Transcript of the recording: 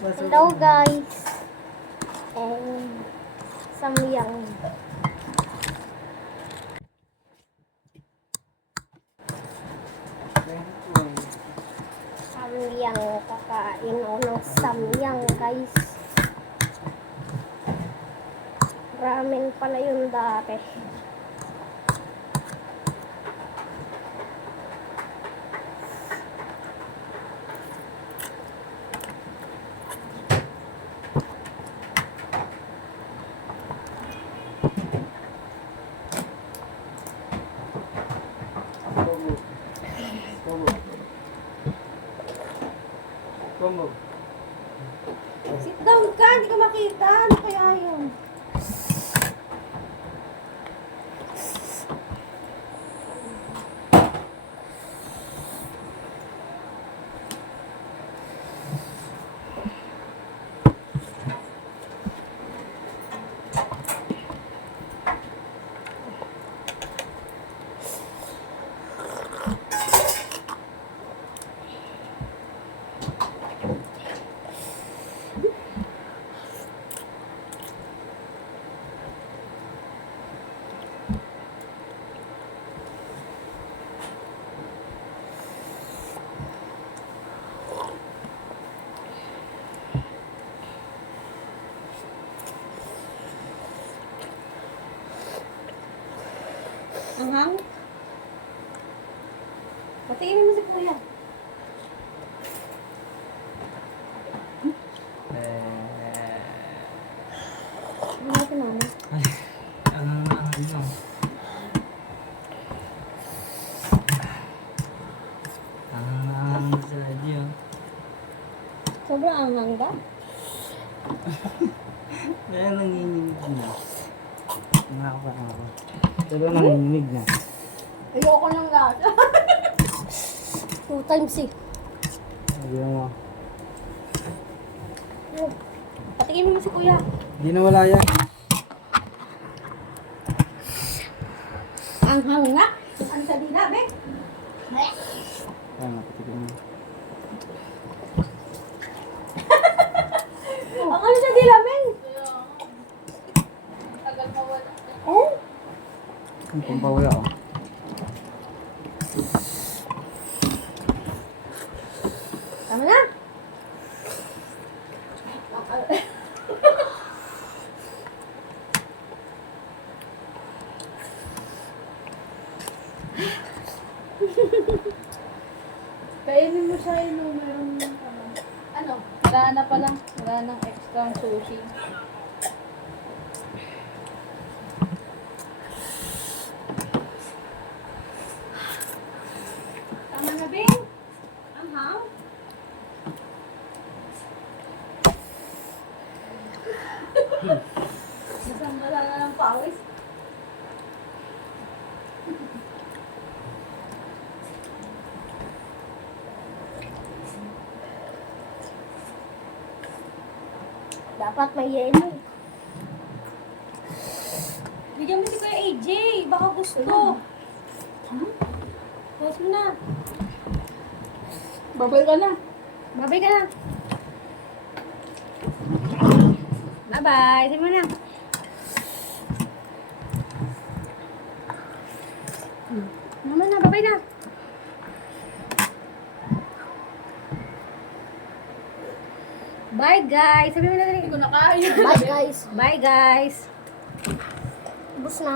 Hello guys. And samyang. Samyang. Kakain ako ng samyang guys. Ramen pala yun dati. Sit down ka, hindi ka makita. Ano kaya yun? Anghang? Patiin mo si kuya. Ano natin mama? Sobrang anghang ba? Kaya nanginginig na. Ako. Sobrang nanginginig na. Ayoko ng lahat. 2 times eh. Ayun mo. Patingin mo si kuya. Hindi na wala yan. Anghang nga. Ang salina, be. Kaya mapatikin mo. Ang ano sa dila, men? Oh? Ang pampawi ako. Tama na. Kainin mo siya yun, meron Ano? wala na pala, wala nang extra sushi. Tama na, Bing? Anghang? Nasambala na ng pawis. Dapat may yelo eh. Bigyan mo si Kuya AJ. Baka gusto. Huwag mo na. Babay ka na. Babay ka na. Bye-bye. Sige mo na. Mama na. Bye-bye na. Bye guys. Sabi mo na dali. Hindi ko na kaya. Bye guys. Bye guys. Ubus na.